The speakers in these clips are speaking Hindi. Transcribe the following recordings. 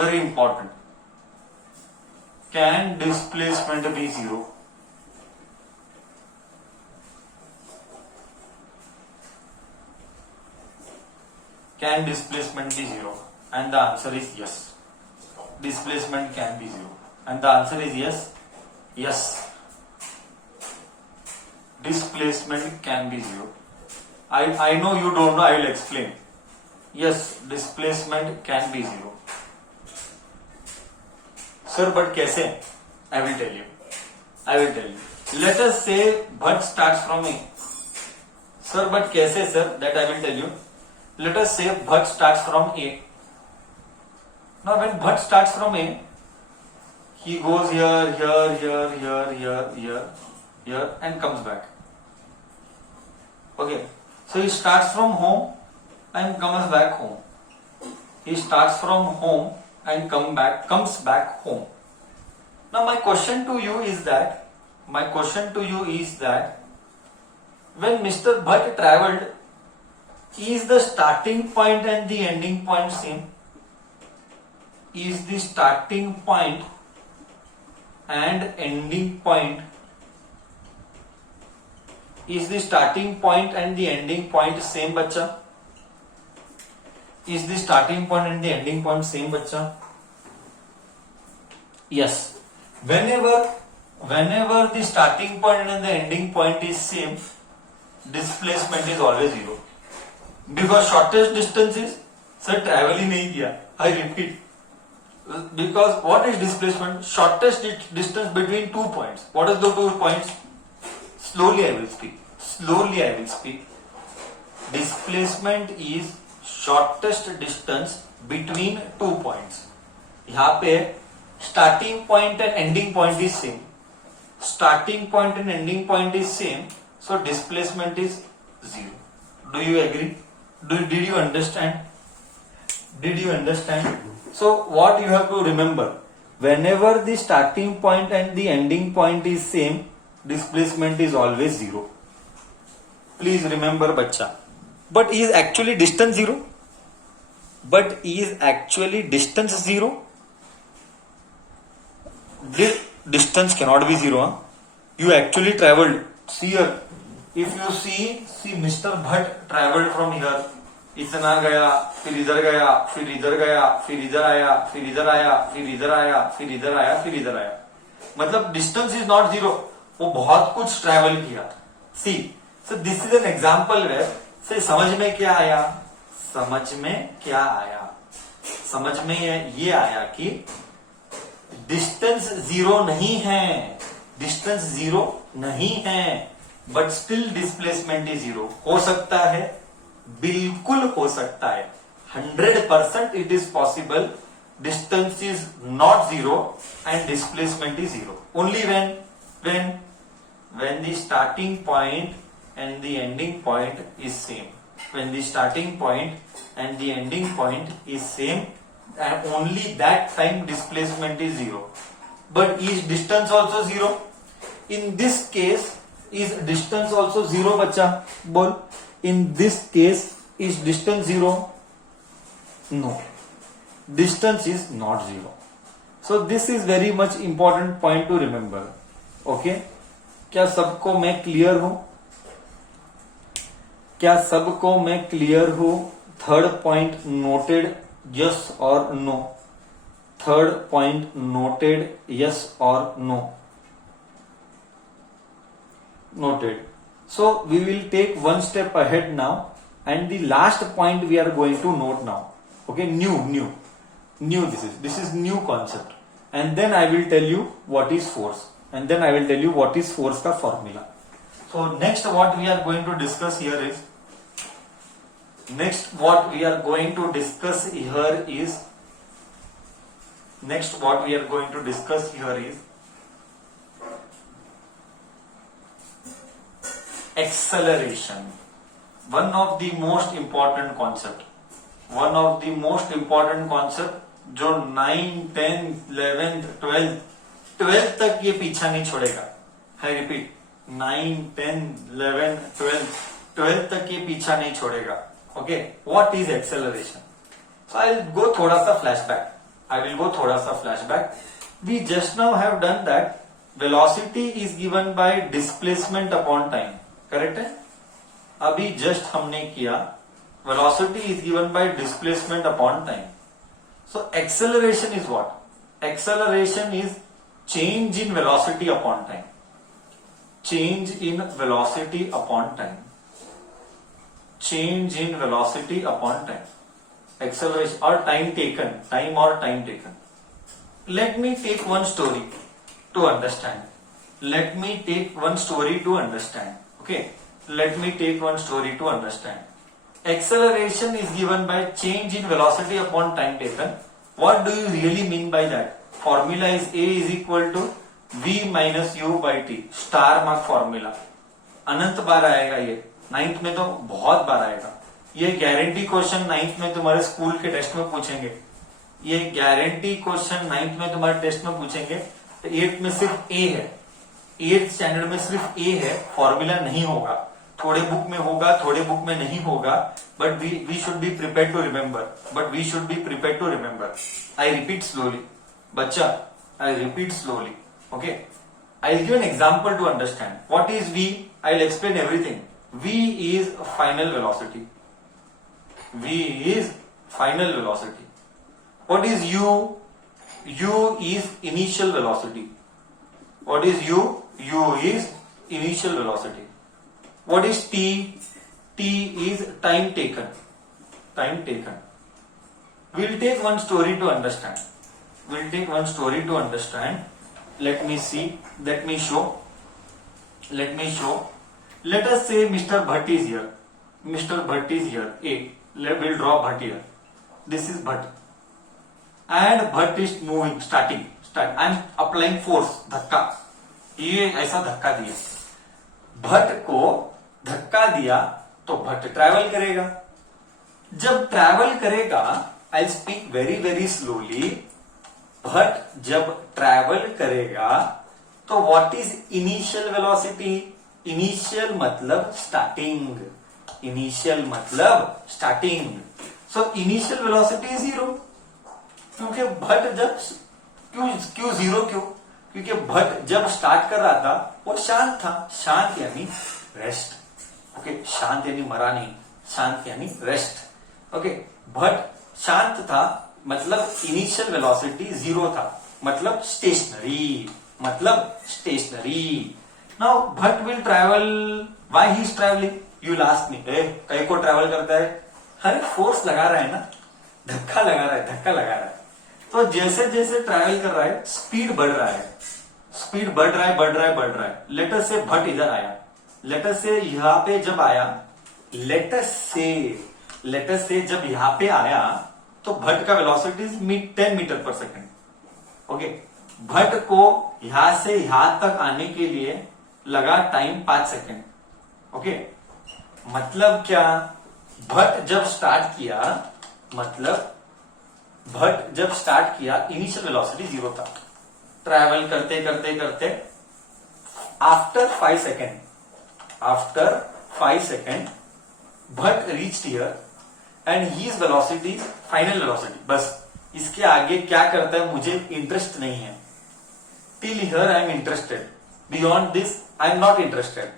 very important. Can displacement be zero? Can displacement be zero? And the answer is yes. Displacement can be zero. And the answer is yes. Yes. Displacement can be zero. I know you don't know, I will explain. Yes, displacement can be zero. Sir, but कैसे? I will tell you. Let us say Bhatt starts from A. Sir, but कैसे sir? That I will tell you. Let us say Bhatt starts from A. Now when Bhatt starts from A, he goes here and comes back. Okay. So he starts from home and comes back home. He starts from home and comes back home. Now my question to you is that when Mr. Bhatt traveled, is the starting point and the ending point same? Is the starting point and ending point same, बच्चा? Is the starting point and the ending point same, बच्चा? Yes. Whenever the starting point and the ending point is same, displacement is always zero. Because shortest distance is, sir, travel ही नहीं किया. I repeat. Because what is displacement? Shortest distance between 2 points. What is the 2 points? Slowly I will speak. Displacement is shortest distance between 2 points. यहाँ पे starting point and ending point is same. So displacement is zero. Do you agree? Did you understand? So what you have to remember, whenever the starting point and the ending point is same, displacement is always zero. Please remember, bachcha. But is actually distance zero? Distance cannot be zero. Huh? You actually traveled. See here. If you see Mr. Bhatt traveled from here. इतना गया, फिर इधर गया, फिर इधर गया, फिर इधर आया, फिर इधर आया, फिर इधर आया, फिर इधर आया, फिर इधर आया. मतलब डिस्टेंस इज नॉट जीरो. वो बहुत कुछ ट्रैवल किया. See, so this is an example where से समझ में क्या आया ये आया कि डिस्टेंस जीरो नहीं है, but still displacement is zero. हो सकता है, बिल्कुल हो सकता है. 100% it is possible. Distance is not zero and displacement is zero. Only when the starting point and the ending point is same. When the starting point and the ending point is same, and only that time displacement is zero. But is distance also zero? In this case, is distance also zero, बच्चा? बोल. In this case, is distance zero? No. Distance is not zero. So this is very much important point to remember. Okay? क्या सबको मैं क्लियर हूं? Third point noted, yes or no? Third point noted, yes or no? Noted. So we will take one step ahead now, and the last point we are going to note now. Okay, new. This is new concept, and then I will tell you what is force, and then I will tell you what is force का formula. So next what we are going to discuss here is acceleration. One of the most important concept जो 9, 10, 11, 12 तक ये पीछा नहीं छोड़ेगा. I repeat, 9, 10, 11, 12 तक ये पीछा नहीं छोड़ेगा. Okay, what is acceleration? So I'll go थोड़ा सा flashback. I will go थोड़ा सा flashback. We just now have done that velocity is given by displacement upon time. Correct है? अभी just हमने किया velocity is given by displacement upon time. So acceleration is what? Acceleration is change in velocity upon time. Change in velocity upon time. Change in velocity upon time. Acceleration or time taken. Time or time taken. Let me take one story to understand. Let me take one story to understand. Okay. Let me take one story to understand. Acceleration is given by change in velocity upon time taken. What do you really mean by that? Formula is A is equal to V minus U by T. Star mark formula अनंत बार आएगा ये. 9th में तो बहुत बार आएगा. ये गारंटी क्वेश्चन 9th में तुम्हारे स्कूल के टेस्ट में पूछेंगे. ये गारंटी क्वेश्चन 9th में तुम्हारे टेस्ट में पूछेंगे. तो 8th में सिर्फ ए है. 8th स्टैंडर्ड में सिर्फ ए है. फॉर्मूला नहीं होगा. थोड़े बुक में होगा, थोड़े बुक में नहीं होगा. But we should be prepare to remember. But we should be prepare to remember. I repeat slowly. बच्चा, I repeat slowly. Okay, I'll give an example to understand. What is V? I'll explain everything. V is final velocity. V is final velocity. What is U? U is initial velocity. What is U? U is initial velocity. What is T? T is time taken. Time taken. We'll take one story to understand. We'll take one story to understand. Let me see. Let me show. Let me show. Let us say Mr. Bhatt is here. Mr. Bhatt is here. A. We'll draw Bhatt here. This is Bhatt. And Bhatt is moving, starting. I'm applying force. धक्का. ये ऐसा धक्का दिया. भट्ट को धक्का दिया तो भट्ट ट्रैवल करेगा. जब ट्रैवल करेगा, I'll speak very very slowly. Bhatt जब ट्रैवल करेगा तो what is initial velocity? Initial मतलब स्टार्टिंग. इनिशियल मतलब starting. So initial velocity zero. क्योंकि भट्ट जब क्यों जीरो? क्योंकि भट्ट जब स्टार्ट कर रहा था वो शांत था. शांत यानी रेस्ट. ओके, शांत यानी मरा नहीं. शांत यानी रेस्ट. ओके, भट्ट शांत था मतलब इनिशियल वेलोसिटी जीरो था. मतलब स्टेशनरी. मतलब stationary. Now Bhatt will travel. Why he is travelling? You last me. कहीं को ट्रैवल करता है? अरे फोर्स लगा रहा है ना. धक्का लगा रहा है. धक्का लगा रहा है. तो जैसे जैसे ट्रैवल कर रहा है स्पीड बढ़ रहा है. स्पीड बढ़ रहा है, बढ़ रहा है, बढ़ रहा है. लेटर से भट्ट इधर आया. लेटर से यहां पे जब आया, लेटर से जब यहां पे आया तो भट्ट का वेलोसिटी 10 मीटर पर सेकेंड. ओके, भट्ट को यहां से यहां तक आने के लिए लगा टाइम 5 सेकेंड. ओके, मतलब क्या? भट्ट जब स्टार्ट किया, मतलब भट्ट जब स्टार्ट किया इनिशियल वेलोसिटी जीरो था. ट्रैवल करते करते करते after 5 second Bhatt reached here and his velocity final velocity. बस इसके आगे क्या करता है मुझे इंटरेस्ट नहीं है. Till here I am interested. Beyond this I am not interested.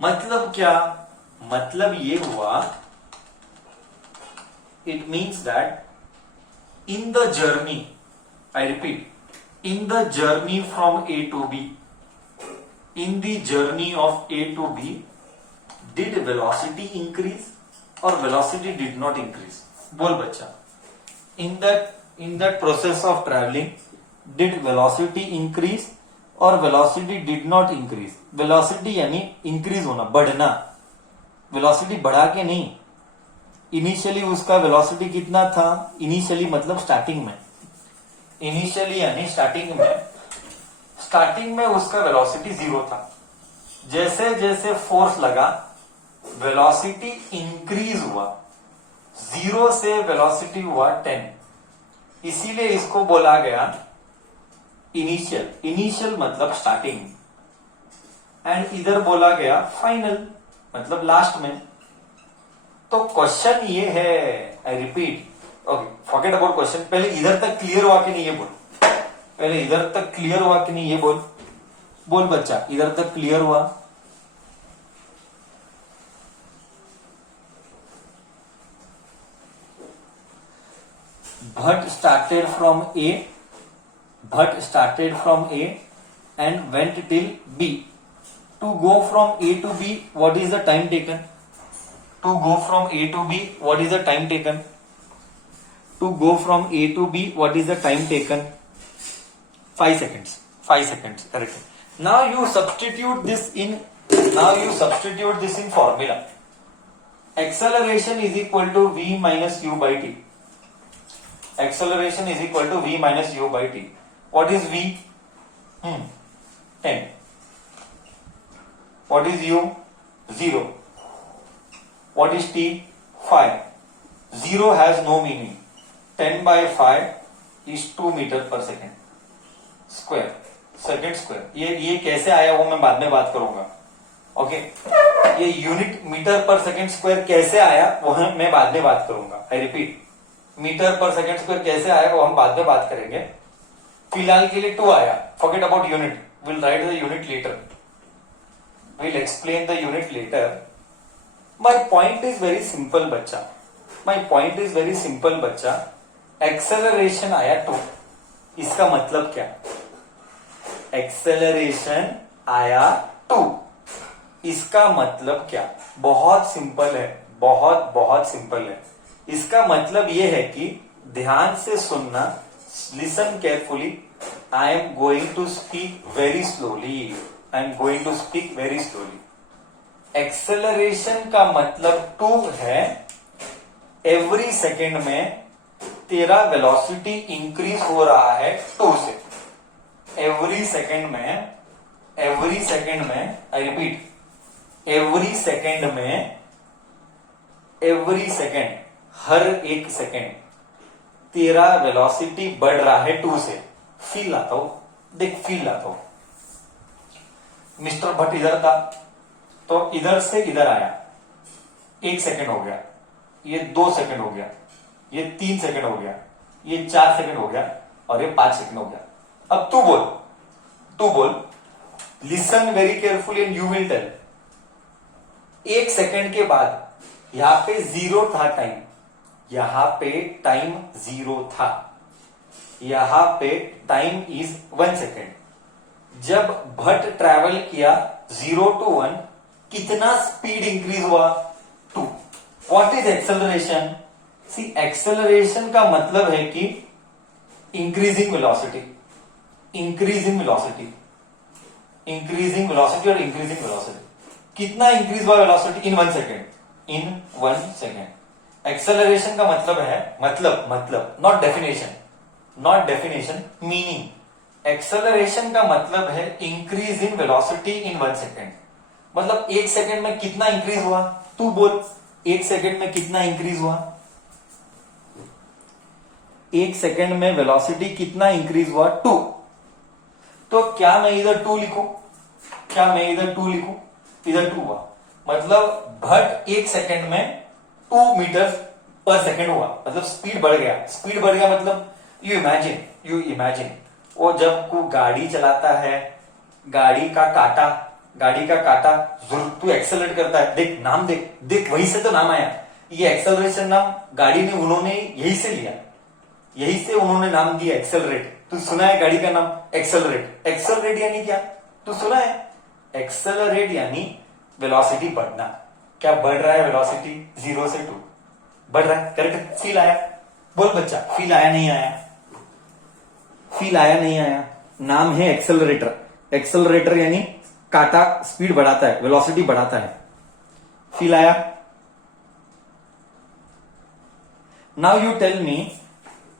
मतलब क्या? मतलब ये हुआ, it means that in the journey, I repeat, in the journey from A to B, in the journey of A to B, did velocity increase or velocity did not increase? बोल बच्चा. In that process of traveling, did velocity increase or velocity did not increase? Velocity यानी increase होना, बढ़ना. Velocity बढ़ा के नहीं. Initially उसका velocity कितना था? Initially मतलब starting में. Initially यानी starting में उसका वेलोसिटी जीरो था. जैसे जैसे फोर्स लगा वेलोसिटी इंक्रीज हुआ. जीरो से वेलोसिटी हुआ 10. इसीलिए इसको बोला गया इनिशियल. इनिशियल मतलब स्टार्टिंग. एंड इधर बोला गया फाइनल मतलब लास्ट में. तो क्वेश्चन ये है, I repeat, okay, forget about question, पहले इधर तक क्लियर हुआ कि नहीं ये बोल, पहले इधर तक क्लियर हुआ कि नहीं ये बोल, बोल बच्चा, इधर तक क्लियर हुआ? Bhatt started from A and went till B. To go from A to B, what is the time taken? To go from A to B, what is the time taken? To go from A to B, what is the time taken? 5 seconds. 5 seconds. Correct. Now you substitute this in formula. Acceleration is equal to V minus U by T. Acceleration is equal to V minus U by T. What is V? 10. What is U? 0. What is T? 5. 0 has no meaning. 10 by 5 is 2 meter per second square. Second square. ये कैसे आया वो मैं बाद में बात करूंगा. ओके, ये यूनिट मीटर पर सेकेंड स्क्वायर कैसे आया वो मैं बाद में बात करूंगा. आई रिपीट, मीटर पर सेकेंड स्क्वायर कैसे आया वो हम बाद में बात करेंगे. फिलहाल के लिए 2 आया. Forget about unit, will write the unit later, will explain the unit later. My point is very simple बच्चा, my point is very simple बच्चा. एक्सेलरेशन आया 2, इसका मतलब क्या? एक्सेलरेशन आया 2, इसका मतलब क्या? बहुत सिंपल है, बहुत बहुत सिंपल है. इसका मतलब यह है कि ध्यान से सुनना, listen carefully. I am going to speak very slowly, I am going to speak very slowly. Acceleration का मतलब 2 है. एवरी सेकेंड में तेरा वेलोसिटी इंक्रीज हो रहा है 2 से. एवरी सेकेंड में आई रिपीट, एवरी सेकेंड हर एक सेकेंड तेरा वेलोसिटी बढ़ रहा है 2 से. फील लाता हूं, देख फील लाता हूं. मिस्टर भट्ट इधर था तो इधर से इधर आया, 1 सेकेंड हो गया, ये 2 सेकेंड हो गया, ये 3 सेकेंड हो गया, ये 4 सेकेंड हो गया और ये 5 सेकेंड हो गया. अब तू बोल, listen very carefully and you will tell. 1 second के बाद यहां पे 0 था टाइम, यहां पे टाइम 0 था, यहां पे टाइम इज 1 सेकेंड. जब भट्ट ट्रैवल किया 0 to 1, कितना स्पीड इंक्रीज हुआ? 2. What is acceleration? See, acceleration का मतलब है कि इंक्रीजिंग वेलोसिटी और इंक्रीजिंग वेलोसिटी. कितना इंक्रीज हुआ वेलोसिटी? In 1 second. एक्सेलरेशन का मतलब है, मतलब नॉट डेफिनेशन, मीनिंग. एक्सेलरेशन का मतलब है increase in velocity in 1 second. मतलब 1 सेकेंड में कितना इंक्रीज हुआ? तू बोल, 1 सेकेंड में कितना इंक्रीज हुआ? 1 सेकेंड में वेलोसिटी कितना इंक्रीज हुआ? 2. तो क्या मैं इधर 2 लिखूं? इधर 2 हुआ, मतलब भट्ट 1 सेकेंड में 2 मीटर पर सेकेंड हुआ, मतलब स्पीड बढ़ गया. मतलब यू इमेजिन वो जब को गाड़ी चलाता है, गाड़ी का काटा तू एक्सेलरेट करता है. देख नाम, देख वहीं से तो नाम आया. ये एक्सेलरेशन नाम गाड़ी ने उन्होंने यही से लिया, यही से उन्होंने नाम दिया एक्सेलरेट. तू सुना है गाड़ी का नाम एक्सेलरेट यानी क्या? तू सुना है? एक्सेलरेट यानी वेलोसिटी बढ़ना. क्या बढ़ रहा है वेलोसिटी? 0 से 2 बढ़ रहा है. करेक्ट. फील आया? बोल बच्चा, फील आया नहीं आया? नाम है एक्सेलरेटर यानी काटा स्पीड बढ़ाता है, वेलोसिटी बढ़ाता है. फील आया? नाउ यू टेल मी,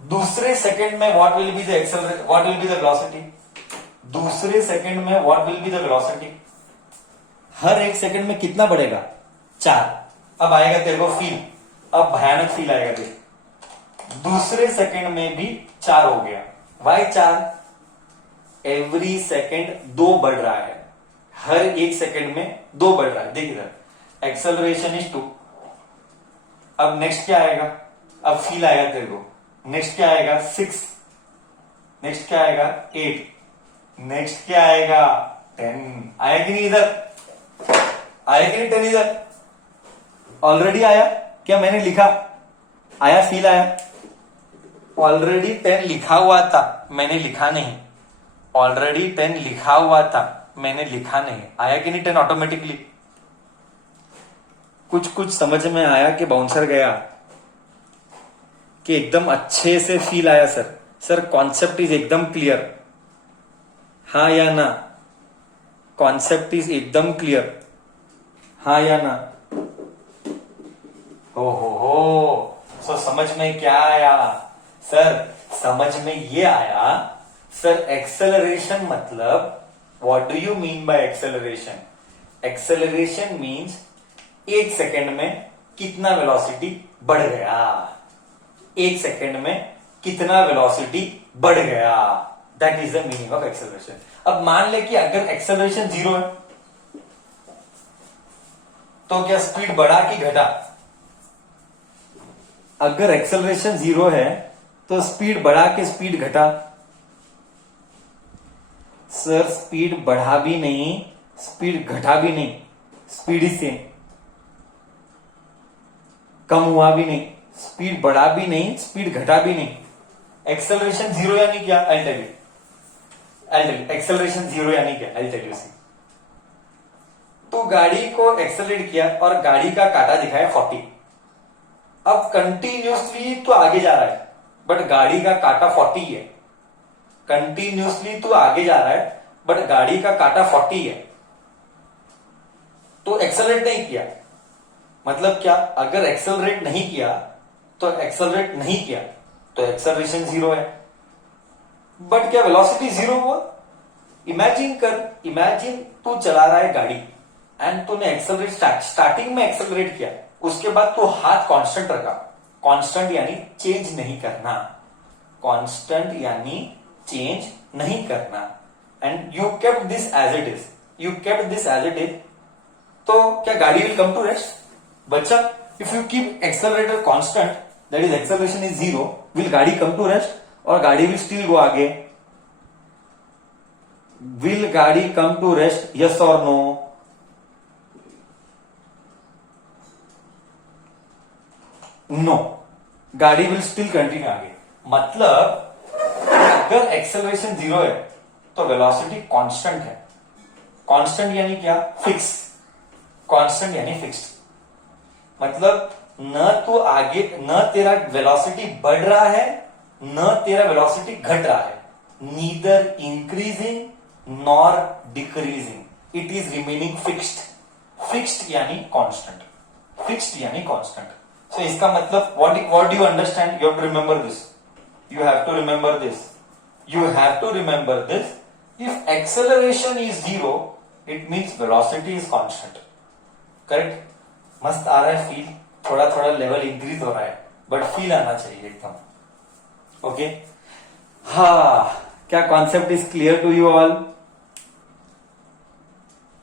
दूसरे सेकंड में what will be the velocity? दूसरे सेकंड में what will be the velocity? हर एक सेकंड में कितना बढ़ेगा? 4. अब आएगा तेरे को फील, अब भयानक फील आएगा तेरे. दूसरे सेकंड में भी 4 हो गया. वाई 4? एवरी सेकंड 2 बढ़ रहा है, हर एक सेकंड में 2 बढ़ रहा है. देख इधर, एक्सेलरेशन इज 2. अब नेक्स्ट क्या आएगा? अब फील आएगा तेरे को। नेक्स्ट क्या आएगा 6, नेक्स्ट क्या आएगा 8, नेक्स्ट क्या आएगा 10। आया कि नहीं इधर, आया कि नहीं 10 इधर? ऑलरेडी आया क्या? मैंने लिखा आया, फील आया? ऑलरेडी 10 लिखा हुआ था, मैंने लिखा नहीं। ऑलरेडी 10 लिखा हुआ था, मैंने लिखा नहीं। आया कि नहीं 10 ऑटोमेटिकली? कुछ कुछ समझ में आया कि बाउंसर गया? कि एकदम अच्छे से फील आया? सर कॉन्सेप्ट इज एकदम क्लियर, हाँ या ना? कॉन्सेप्ट इज एकदम क्लियर, हाँ या ना? हो सो समझ में क्या आया सर? समझ में ये आया सर, एक्सेलरेशन मतलब what do you mean by acceleration? Acceleration means 1 second में कितना वेलोसिटी बढ़ गया, 1 सेकेंड में कितना वेलोसिटी बढ़ गया, that is the meaning of acceleration. अब मान ले कि अगर एक्सेलरेशन 0 है तो क्या स्पीड बढ़ा कि घटा? अगर एक्सेलरेशन 0 है तो स्पीड बढ़ा कि स्पीड घटा? सर स्पीड बढ़ा भी नहीं, स्पीड घटा भी नहीं, स्पीड ही सेम। कम हुआ भी नहीं, स्पीड बढ़ा भी नहीं, स्पीड घटा भी नहीं। एक्सेलरेशन 0 यानी क्या? आई टेल यू एक्सेलरेशन 0 यानी क्या? I tell you. तो गाड़ी को एक्सेलरेट किया और गाड़ी का काटा दिखाया 40। अब कंटिन्यूसली तो आगे जा रहा है बट गाड़ी का काटा 40 है। कंटिन्यूसली तो आगे जा रहा है बट गाड़ी का काटा 40 है। तो एक्सेलरेट नहीं किया मतलब क्या? अगर एक्सेलरेट नहीं किया तो एक्सेलरेट नहीं किया तो एक्सेलरेशन 0 है। बट क्या वेलोसिटी 0 हुआ? इमेजिन कर, इमेजिन तू चला रहा है गाड़ी एंड तूने एक्सेलरेट स्टार्टिंग में एक्सेलरेट किया, उसके बाद तू हाथ कांस्टेंट रखा। कांस्टेंट यानी चेंज नहीं करना, कांस्टेंट यानी चेंज नहीं करना, and you kept this as it is, you kept this as it is. तो क्या गाड़ी विल कम टू रेस्ट? बच्चा, if you keep accelerator constant, that is acceleration is 0, will गाड़ी कम टू रेस्ट? और गाड़ी विल स्टिल गो आगे? विल गाड़ी कम टू रेस्ट? यस और नो? नो, गाड़ी विल स्टिल कंटिन्यू आगे। मतलब अगर एक्सेलरेशन 0 है तो वेलोसिटी कांस्टेंट है। कांस्टेंट यानी क्या? फिक्स। कांस्टेंट यानी फिक्स्ड। मतलब न तो आगे, न तेरा वेलोसिटी बढ़ रहा है न तेरा वेलोसिटी घट रहा है। Neither increasing nor decreasing, it is remaining fixed. Fixed यानी कांस्टेंट, फिक्स्ड यानी कांस्टेंट। सो इसका मतलब what do you understand? You have to remember this. You have to remember this. You have to remember this. If acceleration is 0, it means velocity is constant. Correct? मस्त आ रहा है फील, थोड़ा थोड़ा लेवल इंक्रीज हो रहा है बट फील आना चाहिए एकदम। ओके? हाँ, क्या concept is clear to you all?